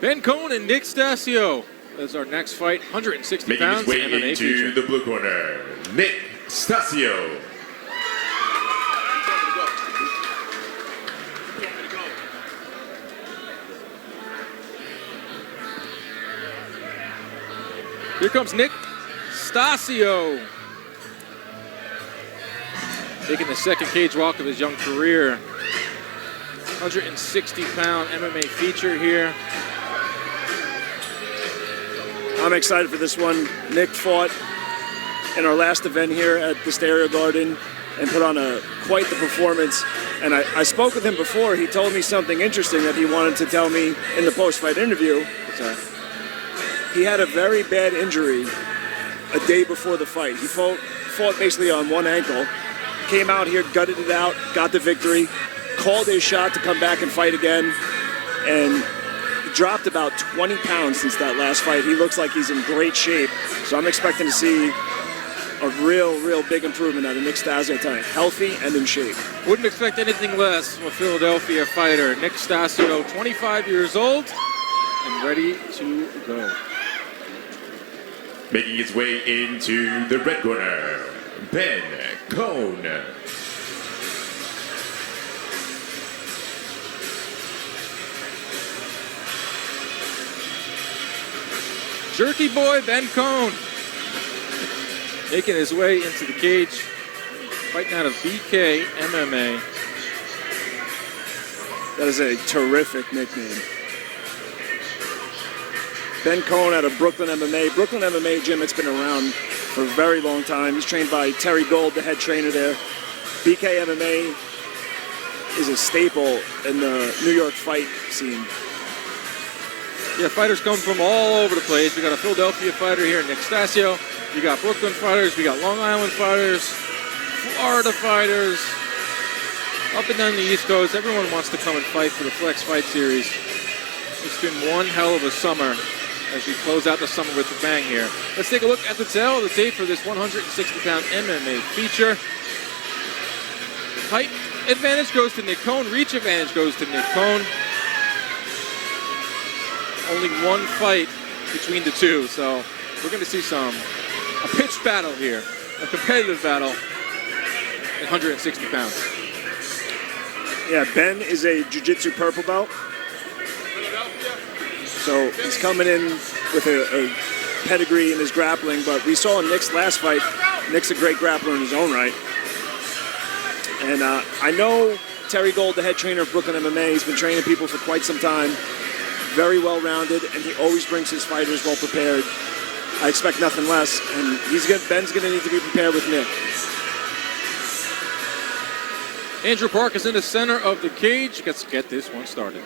Ben Kohn and Nick Stasio. That's our next fight. 160 Making pounds. his way MMA into feature. the blue corner, Nick Stasio. Here comes Nick Stasio. Making the second cage walk of his young career. 160-pound MMA feature here. I'm excited for this one. Nick fought in our last event here at the Stasio Garden and put on quite the performance. And I spoke with him before. He told me something interesting that he wanted to tell me in the post-fight interview. What's that? He had a very bad injury a day before the fight. He fought basically on one ankle, came out here, gutted it out, got the victory, called his shot to come back and fight again, and he dropped about 20 pounds since that last fight. He looks like he's in great shape, so I'm expecting to see a real big improvement out of Nick Stasio tonight, healthy and in shape. Wouldn't expect anything less from a Philadelphia fighter. Nick Stasio, 25 years old and ready to go. Making his way into the red corner, Ben Kohn. Jerky boy Ben Kohn. Making his way into the cage. Fighting out of BK MMA. That is a terrific nickname. Ben Kohn out of Brooklyn MMA. Brooklyn MMA gym, it's been around for a very long time. He's trained by Terry Gold, the head trainer there. BK MMA is a staple in the New York fight scene. Yeah, fighters come from all over the place. We got a Philadelphia fighter here, Nick Stasio. We got Brooklyn fighters. We got Long Island fighters, Florida fighters, up and down the East Coast. Everyone wants to come and fight for the Flex Fight Series. It's been one hell of a summer as we close out the summer with a bang here. Let's take a look at the tail of the tape for this 160-pound MMA feature. Height advantage goes to Nick Kohn. Reach advantage goes to Nick Kohn. Only one fight between the two, so we're going to see a pitched battle here, a competitive battle at 160 pounds. Yeah, Ben is a jiu-jitsu purple belt. So he's coming in with a pedigree in his grappling, but we saw in Nick's last fight, Nick's a great grappler in his own right. And I know Terry Gold, the head trainer of Brooklyn MMA, he's been training people for quite some time. Very well-rounded, and he always brings his fighters well-prepared. I expect nothing less, and Ben's going to need to be prepared with Nick. Andrew Park is in the center of the cage. Let's get this one started.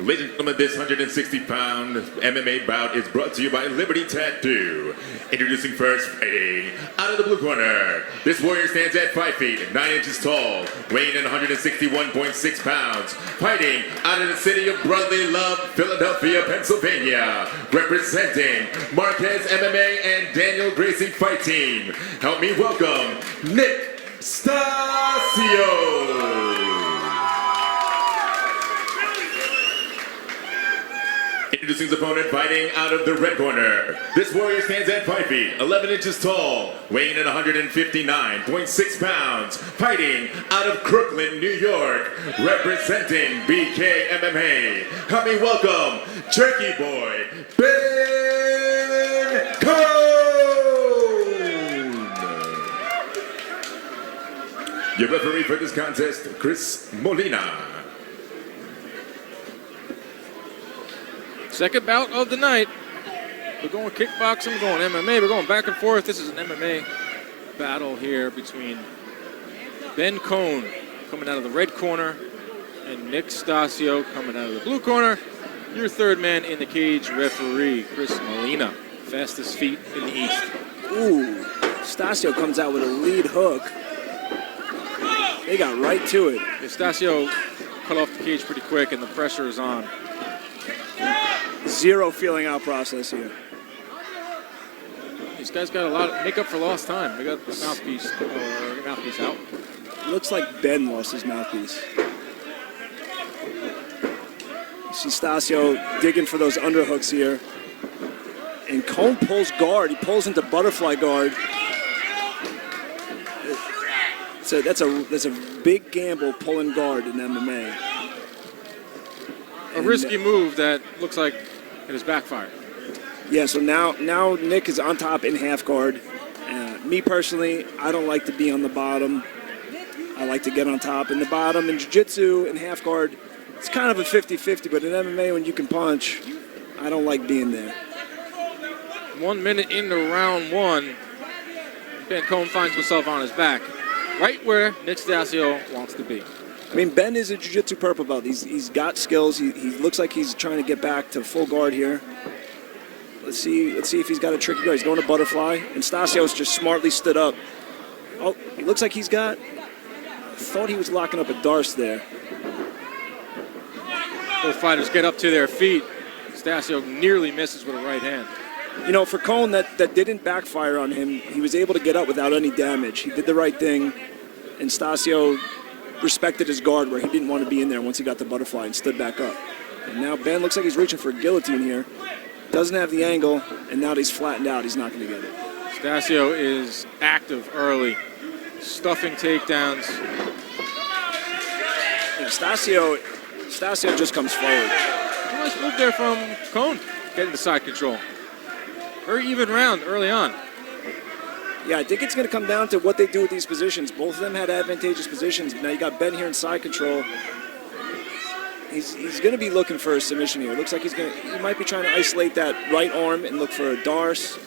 Ladies and gentlemen, this 160-pound MMA bout is brought to you by Liberty Tattoo. Introducing first, fighting out of the blue corner. This warrior stands at 5 feet, 9 inches tall, weighing in 161.6 pounds. Fighting out of the city of brotherly love, Philadelphia, Pennsylvania. Representing Marquez MMA and Daniel Gracie Fight Team. Help me welcome Nick Stasio. Introducing his opponent, fighting out of the red corner. This warrior stands at 5 feet, 11 inches tall, weighing in 159.6 pounds. Fighting out of Crooklyn, New York, representing BK MMA. Help me welcome Jerky Boy, Ben Kohn. Your referee for this contest, Chris Molina. Second bout of the night. We're going kickboxing, we're going MMA, we're going back and forth. This is an MMA battle here between Ben Kohn coming out of the red corner and Nick Stasio coming out of the blue corner. Your third man in the cage, referee Chris Molina. Fastest feet in the East. Ooh, Stasio comes out with a lead hook. They got right to it. Yeah, Stasio cut off the cage pretty quick and the pressure is on. Zero feeling out process here. These guys got a lot of make up for lost time. They got the mouthpiece out. Looks like Ben lost his mouthpiece. See Stasio digging for those underhooks here. And Kohn pulls guard. He pulls into butterfly guard. So that's a big gamble pulling guard in MMA. A risky move that looks like it has backfired. Yeah, so now Nick is on top in half guard. Me personally, I don't like to be on the bottom. I like to get on top. In the bottom, in jiu-jitsu, in half guard, it's kind of a 50-50, but in MMA, when you can punch, I don't like being there. 1 minute into round one, Ben Kohn finds himself on his back, right where Nick Stasio wants to be. I mean, Ben is a jiu-jitsu purple belt. He's got skills. He looks like he's trying to get back to full guard here. Let's see if he's got a tricky guard. He's going to butterfly, and Stasio's just smartly stood up. Oh, he looks like he's got. I thought he was locking up a Darce there. Both fighters get up to their feet. Stasio nearly misses with a right hand. You know, for Kohn, that didn't backfire on him. He was able to get up without any damage. He did the right thing, and Stasio respected his guard where he didn't want to be in there once he got the butterfly and stood back up. And now Ben looks like he's reaching for a guillotine here. Doesn't have the angle, and now that he's flattened out, he's not going to get it. Stasio is active early, stuffing takedowns. And Stasio just comes forward. Nice move there from Kohn, getting the side control. Very even round early on. Yeah, I think it's going to come down to what they do with these positions. Both of them had advantageous positions. Now you got Ben here in side control. He's going to be looking for a submission here. It looks like he might be trying to isolate that right arm and look for a Darce.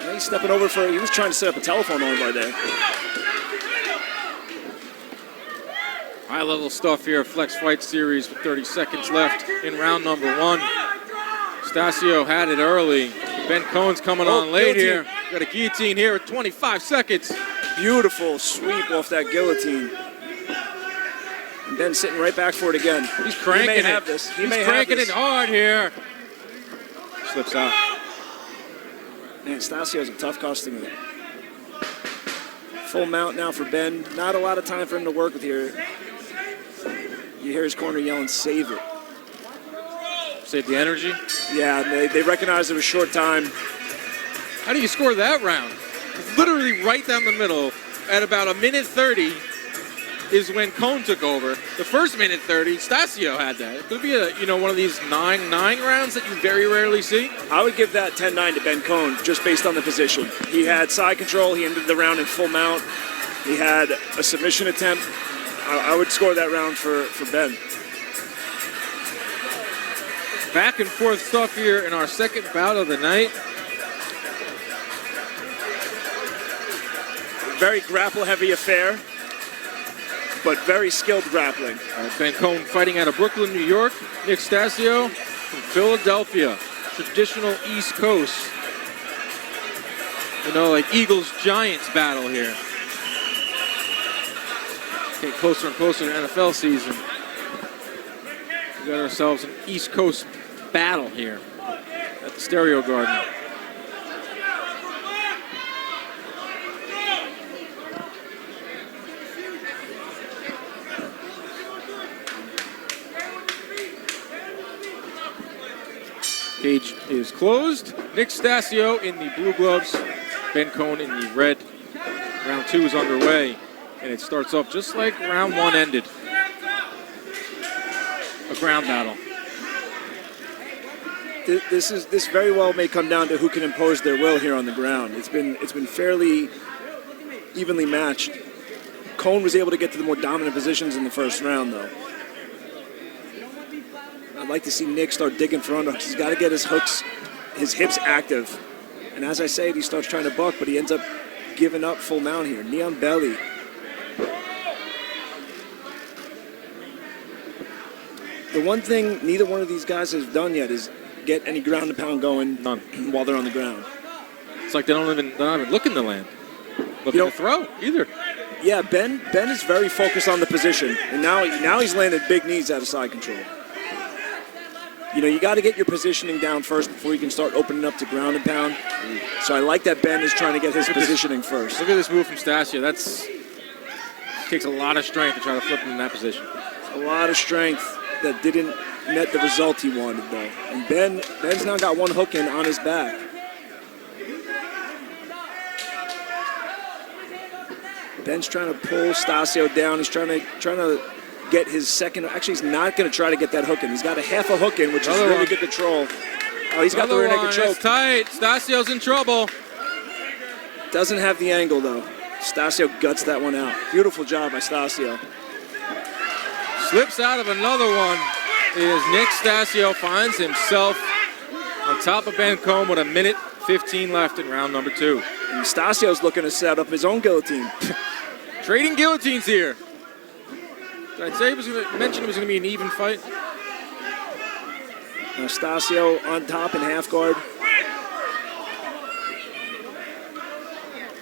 Now he's stepping over he was trying to set up a telephone arm right there. High-level stuff here, Flex Fight Series with 30 seconds left in round number one. Stasio had it early. Ben Kohn's coming on late guillotine. here. Got a guillotine here with 25 seconds. Beautiful sweep off that guillotine. And Ben sitting right back for it again. He's cranking he may it. Have this. He's cranking it hard here. Slips out. Man, Stasio's a tough customer. Full mount now for Ben. Not a lot of time for him to work with here. You hear his corner yelling, "Save it." Save the energy. Yeah, they recognized it was short time. How do you score that round? It's literally right down the middle. At about a minute 30 is when Kohn took over. The first minute 30, Stasio had that. It could be one of these 9-9 rounds that you very rarely see. I would give that 10-9 to Ben Kohn just based on the position. He had side control. He ended the round in full mount. He had a submission attempt. I would score that round for Ben. Back and forth stuff here in our second bout of the night. Very grapple-heavy affair, but very skilled grappling. Ben Kohn fighting out of Brooklyn, New York. Nick Stasio from Philadelphia. Traditional East Coast. Like Eagles-Giants battle here. Getting closer and closer to NFL season. We got ourselves an East Coast battle here at the Stereo Garden. Cage is closed. Nick Stasio in the blue gloves, Ben Kohn in the red. Round two is underway, and it starts off just like round one ended. A ground battle. This very well may come down to who can impose their will here on the ground. It's been fairly evenly matched. Kohn was able to get to the more dominant positions in the first round, though. I'd like to see Nick start digging for underhooks. He's got to get his hips active. And as I say, he starts trying to buck, but he ends up giving up full mount here. Knee on belly. The one thing neither one of these guys has done yet is get any ground and pound going. None. While they're on the ground. It's like they're not even looking to land. Looking to throw either. Yeah, Ben is very focused on the position, and now he's landed big knees out of side control. You got to get your positioning down first before you can start opening up to ground and pound. So I like that Ben is trying to get his positioning first. Look at this move from Stasio. Takes a lot of strength to try to flip him in that position. A lot of strength. that didn't net the result he wanted, though. And Ben's now got one hook in on his back. Ben's trying to pull Stasio down. He's trying to get his second. Actually, he's not going to try to get that hook in. He's got a half a hook in, which is really good control. Oh, he's got the rear naked choke. It's tight. Stasio's in trouble. Doesn't have the angle, though. Stasio guts that one out. Beautiful job by Stasio. Slips out of another one. Is Nick Stasio finds himself on top of Ben Kohn with 1:15 left in round number 2. And Stasio's looking to set up his own guillotine. Trading guillotines here. Did I say mention it was going to be an even fight? Now Stasio on top in half guard.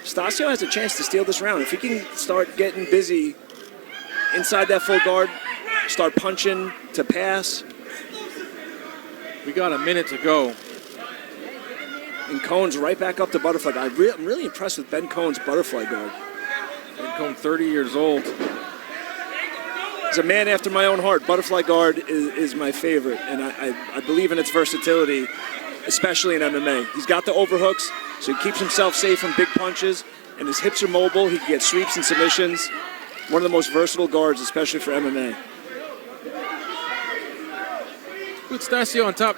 Stasio has a chance to steal this round. If he can start getting busy inside that full guard, start punching to pass. We got a minute to go. And Kohn's right back up to butterfly guard. I'm really impressed with Ben Kohn's butterfly guard. Ben Kohn, 30 years old. He's a man after my own heart. Butterfly guard is my favorite, and I believe in its versatility, especially in MMA. He's got the overhooks, so he keeps himself safe from big punches, and his hips are mobile. He can get sweeps and submissions. One of the most versatile guards, especially for MMA. With Stasio on top,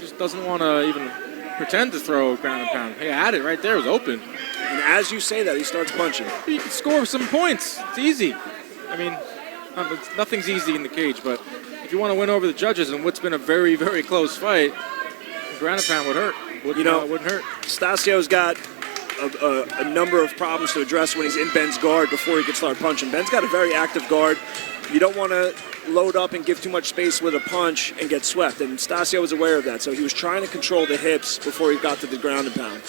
just doesn't want to even pretend to throw ground and pound. He had it right there. It was open. And as you say that, he starts punching. You can score some points. It's easy. I mean, nothing's easy in the cage, but if you want to win over the judges in what's been a very, very close fight, ground and pound would hurt. Wouldn't hurt. Stasio's got a number of problems to address when he's in Ben's guard before he can start punching. Ben's got a very active guard. You don't want to load up and give too much space with a punch and get swept, and Stasio was aware of that, so he was trying to control the hips before he got to the ground and pound.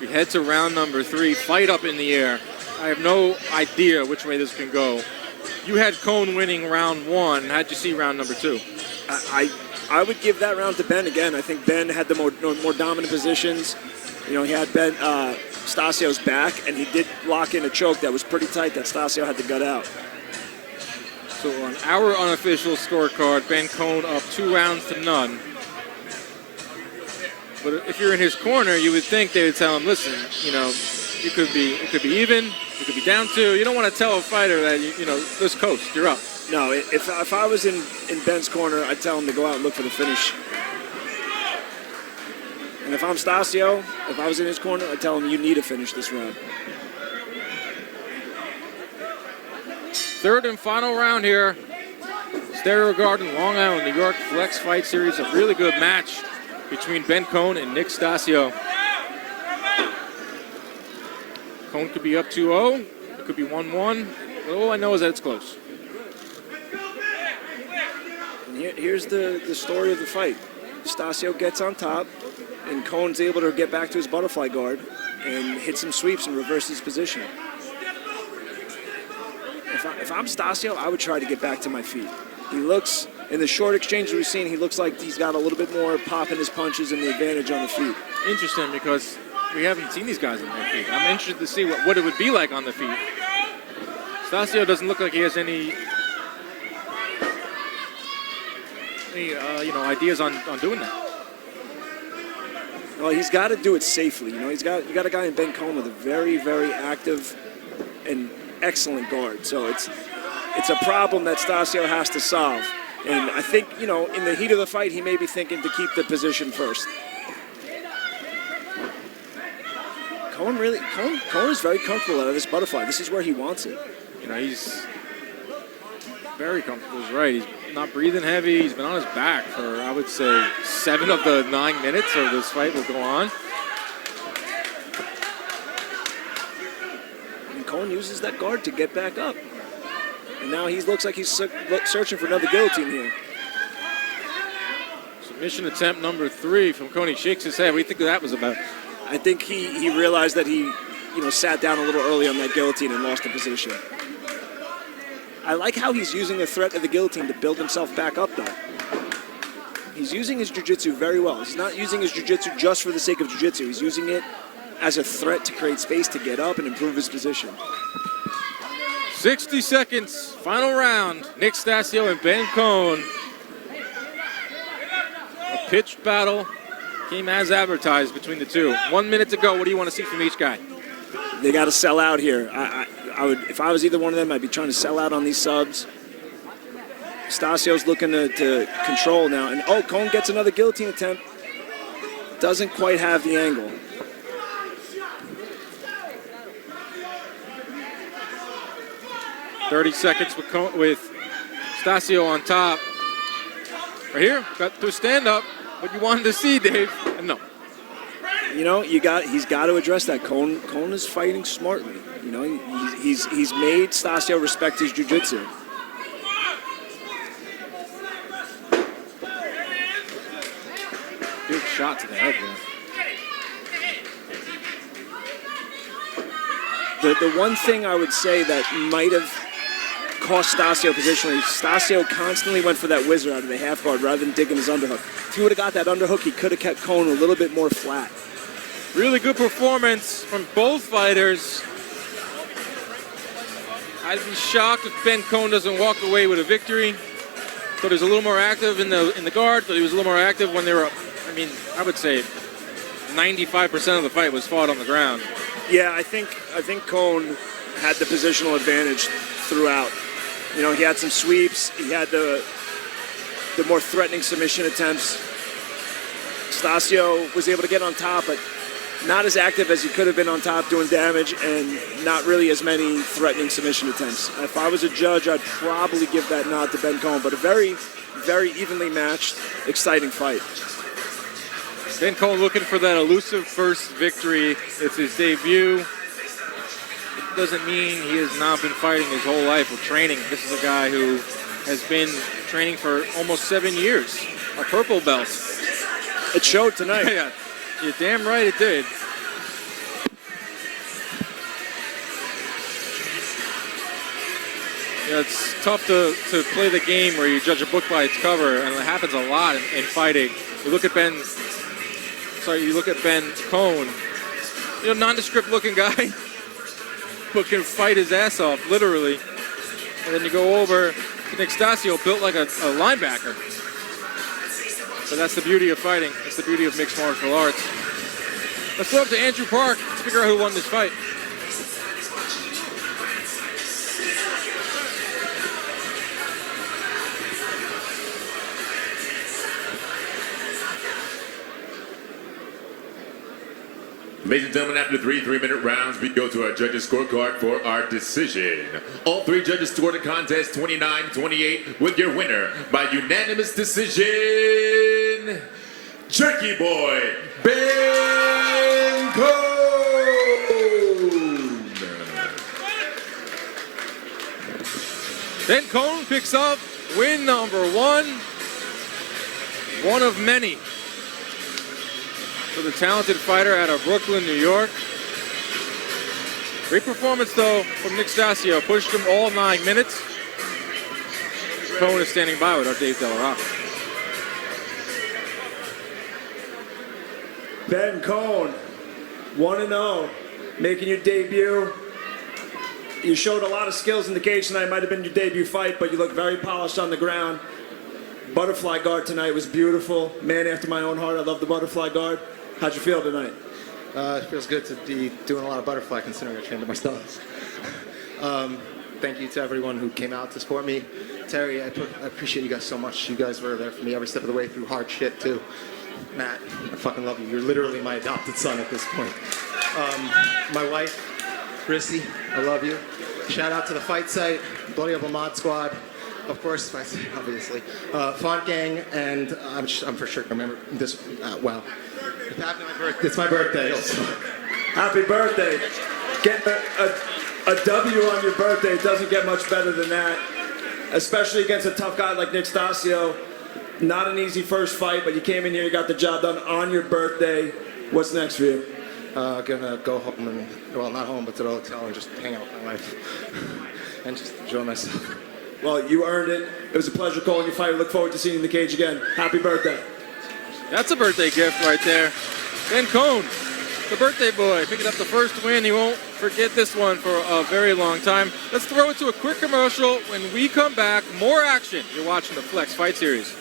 We head to round number 3, fight up in the air. I have no idea which way this can go. You had Kohn winning round 1. How'd you see round number 2? I would give that round to Ben again. I think Ben had the more dominant positions. You know, he had Stasio's back, and he did lock in a choke that was pretty tight that Stasio had to gut out. So on our unofficial scorecard, Ben Kohn up 2 rounds to none. But if you're in his corner, you would think they would tell him, listen, you know, it could be even, it could be down 2. You don't want to tell a fighter that, you know, this coast, you're up. No, if I was in Ben's corner, I'd tell him to go out and look for the finish. And if I'm Stasio, if I was in his corner, I'd tell him you need to finish this round. Third and final round here. Stereo Garden, Long Island, New York Flex Fight Series. A really good match between Ben Kohn and Nick Stasio. Kohn could be up 2-0. It could be 1-1. But all I know is that it's close. And here's the story of the fight. Stasio gets on top, and Kohn's able to get back to his butterfly guard and hit some sweeps and reverse his position. If I'm Stasio, I would try to get back to my feet. He looks, in the short exchanges we've seen, he looks like he's got a little bit more pop in his punches and the advantage on the feet. Interesting, because we haven't seen these guys on their feet. I'm interested to see what it would be like on the feet. Stasio doesn't look like he has any ideas on doing that. Well, he's got to do it safely. You know, you got a guy in Ben Kohn with a very, very active and excellent guard. So it's a problem that Stasio has to solve. And I think, you know, in the heat of the fight, he may be thinking to keep the position first. Kohn is very comfortable out of this butterfly. This is where he wants it. You know, he's very comfortable. He's right. He's not breathing heavy. He's been on his back for, I would say, 7 of the 9 minutes of this fight will go on. And Kohn uses that guard to get back up. And now he looks like he's searching for another guillotine here. Submission attempt number 3 from Kohn. He shakes his head. What do you think that was about? I think he realized that he, you know, sat down a little early on that guillotine and lost the position. I like how he's using the threat of the guillotine to build himself back up, though. He's using his jiu-jitsu very well. He's not using his jiu-jitsu just for the sake of jiu-jitsu. He's using it as a threat to create space to get up and improve his position. 60 seconds, final round. Nick Stasio and Ben Kohn. A pitched battle came as advertised between the two. 1 minute to go. What do you want to see from each guy? They got to sell out here. I would, if I was either one of them, I'd be trying to sell out on these subs. Stasio's looking to control now. And, oh, Kohn gets another guillotine attempt. Doesn't quite have the angle. .30 seconds with Stasio on top. Right here, got to stand up. What you wanted to see, Dave, and no. You know, he's got to address that. Kohn is fighting smartly. You know, he's made Stasio respect his jiu-jitsu. Big shot to the head, man. The one thing I would say that might have cost Stasio positionally, Stasio constantly went for that whizzer out of the half guard rather than digging his underhook. If he would have got that underhook, he could have kept Kohn a little bit more flat. Really good performance from both fighters. I'd be shocked if Ben Kohn doesn't walk away with a victory. Thought he was a little more active in the guard. Thought he was a little more active when they were up. I mean, I would say 95% of the fight was fought on the ground. Yeah, I think Kohn had the positional advantage throughout. You know, he had some sweeps. He had the more threatening submission attempts. Stasio was able to get on top, but not as active as he could have been on top doing damage, and not really as many threatening submission attempts. If I was a judge, I'd probably give that nod to Ben Kohn, but a very, very evenly matched, exciting fight. Ben Kohn looking for that elusive first victory. It's his debut. It doesn't mean he has not been fighting his whole life with training. This is a guy who has been training for almost 7 years, a purple belt. It showed tonight. Yeah, you're damn right it did. Yeah, it's tough to play the game where you judge a book by its cover, and it happens a lot in fighting. You look at Ben Kohn, you know, nondescript looking guy, but can fight his ass off, literally. And then you go over to Nick Stasio, built like a linebacker. But that's the beauty of fighting. That's the beauty of mixed martial arts. Let's go up to Andrew Park. Let's figure out who won this fight. Ladies and gentlemen, after 3 3-minute rounds, we go to our judges' scorecard for our decision. All 3 judges scored the contest 29-28 with your winner by unanimous decision, Jerky Boy, Ben Kohn. Ben Kohn picks up win number 1. One of many for the talented fighter out of Brooklyn, New York. Great performance, though, from Nick Stasio. Pushed him all 9 minutes. Kohn is standing by with our Dave Del Rocca. Ben Kohn, 1-0, making your debut. You showed a lot of skills in the cage tonight. Might have been your debut fight, but you look very polished on the ground. Butterfly guard tonight was beautiful. Man after my own heart. I love the butterfly guard. How'd you feel tonight? It feels good to be doing a lot of butterfly considering I trained it myself. Thank you to everyone who came out to support me. Terry, I appreciate you guys so much. You guys were there for me every step of the way through hard shit too. Matt, I fucking love you. You're literally my adopted son at this point. My wife, Chrissy, I love you. Shout out to the fight site, Bloody Up Mod Squad. Of course, fight site, obviously. Font Gang, and I'm for sure gonna remember this well. It's my birthday also. Happy birthday. Getting a W on your birthday doesn't get much better than that, especially against a tough guy like Nick Stasio. Not an easy first fight, but you came in here, you got the job done on your birthday. What's next for you? Gonna go home and, well, not home, but to the hotel and just hang out with my wife and just enjoy myself. Well, you earned it. It was a pleasure calling you fight. We look forward to seeing you in the cage again. Happy birthday. That's a birthday gift right there. Ben Kohn, the birthday boy, picking up the first win. He won't forget this one for a very long time. Let's throw it to a quick commercial. When we come back, more action. You're watching the Flex Fight Series.